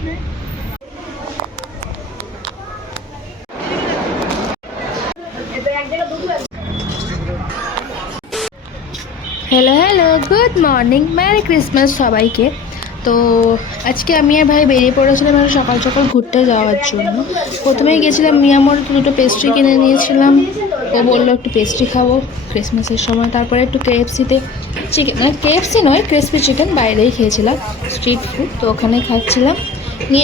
Hello hello, good morning, merry Christmas সবাইকে। তো আজকে আমি আর ভাই বেরিয়ে পড়েছিলাম সকাল সকাল ঘুরতে যাওয়ার জন্য। প্রথমেই গেছিলাম মিয়ামোর, দুটো পেস্ট্রি কিনে নিয়েছিলাম। ও বললো একটু পেস্ট্রি খাবো ক্রিসমাসের সময়। তারপরে একটু কেএফসিতে চিকেন, মানে কেএফসি নয়, ক্রিসপি চিকেন বাইরেই খেয়েছিলাম, স্ট্রিট ফুড, তো ওখানেই খাচ্ছিলাম।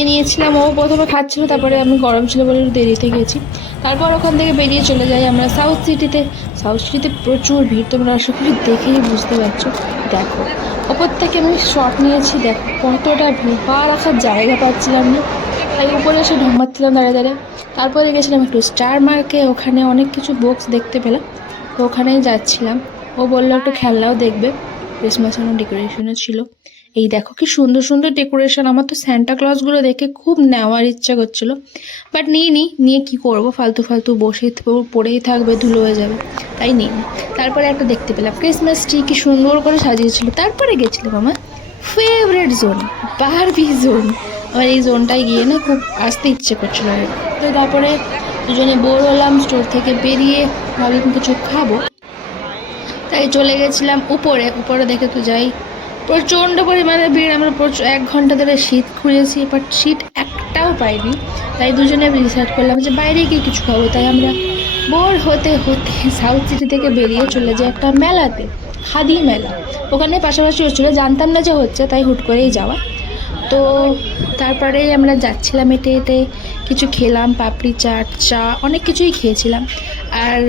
নিয়েছিলাম, ও প্রথমে খাচ্ছিলো, তারপরে আমি গরম ছিল বলে একটু দেরিতে গেছি। তারপর ওখান থেকে বেরিয়ে চলে যাই আমরা সাউথ সিটিতে প্রচুর ভিড়, তোমরা আশা করি দেখেই বুঝতে পারছো। দেখো ওপর থেকে আমি শর্ট নিয়েছি, দেখো কতটা ভিড়, পা রাখার জায়গা পাচ্ছিলাম না, তাই উপরে এসে ঢমাচ্ছিলাম দাঁড়িয়ে। তারপরে গেছিলাম একটু স্টার মার্কে, ওখানে অনেক কিছু বক্স দেখতে পেলাম, তো ওখানেই যাচ্ছিলাম। ও বললো একটু খেলনাও দেখবে, ক্রিসমাসের ডেকোরেশনও ছিল। এই দেখো কি সুন্দর সুন্দর ডেকোরেশন, আমার তো স্যান্টা ক্লজগুলো দেখে খুব নেওয়ার ইচ্ছা করছিল, বাট নিয়ে কি করবো, ফালতু বসেই পড়েই থাকবে, ধুলো হয়ে যাবে, তাই নিইনি। তারপরে একটা দেখতে পেলাম ক্রিসমাস ট্রি, কি সুন্দর করে সাজিয়েছিল। তারপরে গেছিলাম আমার ফেভারিট জোন, বারবি জোন। আমার এই জোনটায় গিয়ে না খুব আসতে ইচ্ছে করছিল। তো তারপরে দুজনে বোর হলাম, স্টোর থেকে বেরিয়ে ভাবলাম কিছু খাবো, তাই চলে গেছিলাম উপরে দেখে তো যাই, প্রচণ্ড পরিমাণে ভিড়। আমরা 1 ঘন্টা ধরে সিট খুঁজেছি, বাট সিট একটাও পাইনি। তাই দুজনে ডিসাইড করলাম যে বাইরে গিয়ে কিছু খাবো। তাই আমরা বোর হতে সাউথ সিটি থেকে বেরিয়ে চলে যাই একটা মেলাতে, খাদি মেলা। ওখানে পাশাপাশি হচ্ছিলো, জানতাম না যে হচ্ছে, তাই হুট করেই যাওয়া। তো তারপরে আমরা যাচ্ছিলাম হেঁটে কিছু খেলাম, পাপড়ি চাট, চা, অনেক কিছুই খেয়েছিলাম। আর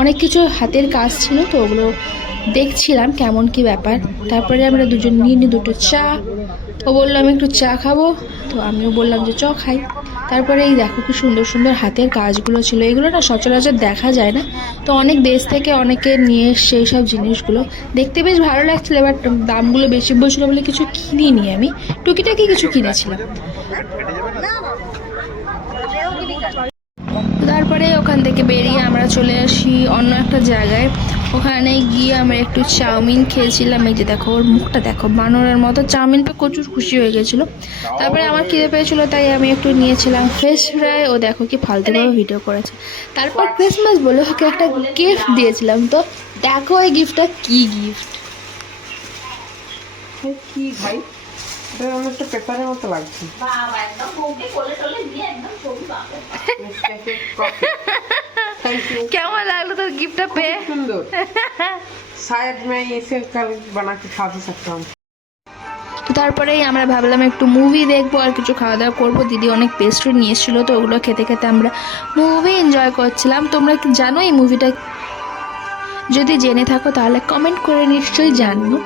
অনেক কিছু হাতের কাজ ছিল, তো ওগুলো দেখছিলাম কেমন কি ব্যাপার। তারপরে আমরা দুজন নিয়ে দুটো চা, ও বললো আমি একটু চা খাবো, তো আমিও বললাম যে চ খাই। তারপরে এই দেখো কি সুন্দর সুন্দর হাতের কাজগুলো ছিল, এগুলো না সচরাচর দেখা যায় না, তো অনেক দেশ থেকে অনেকে নিয়ে এসছে এই সব জিনিসগুলো। দেখতে বেশ ভালো লাগছিলো, বাট দামগুলো বেশি বলছিলো বলে কিছু কিনিনি। আমি টুকিটাকি কিছু কিনেছিলাম। তারপরে ওখান থেকে বেরিয়ে আমরা চলে আসি অন্য একটা জায়গায়। ওখানে গিয়ে আমরা একটু চাউমিন খেয়েছিলাম। এই যে দেখো ওর মুখটা দেখো, বানরের মতো, চাউমিনটা প্রচুর খুশি হয়ে গেছিলো। তারপরে আমার খিদে পেয়েছিলো, তাই আমি একটু নিয়েছিলাম ফ্রেশ ফ্রাই। ও দেখো কি ফালতুভাবে ভিডিও করেছে। তারপর ক্রিসমাস বলে ওকে একটা গিফট দিয়েছিলাম, তো দেখো এই গিফটটা কি গিফট। কি ভাই, এটা অনেকটা পেপারের মতো লাগছে। কেমন লাগলো তোর গিফটটা পেয়ে? সুন্দর। शायद मैं इसे कल बना के खा भी सकता हूँ। তো তারপরেই আমরা ভাবলাম একটু মুভি দেখবো আর কিছু খাওয়া দাওয়া করবো। দিদি অনেক পেস্ট্রি নিয়ে এসেছিলো, তো ওগুলো খেতে খেতে আমরা মুভি এনজয় করছিলাম। তোমরা কি জানো এই মুভিটা? যদি জেনে থাকো তাহলে কমেন্ট করে নিশ্চয়ই জানো।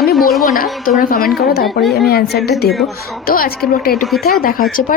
আমি বলবো না, তোমরা কমেন্ট করো, তারপরেই আমি অ্যান্সারটা দেবো। তো আজকের ব্লগটা এটুকুই থাক, দেখা হচ্ছে পরে।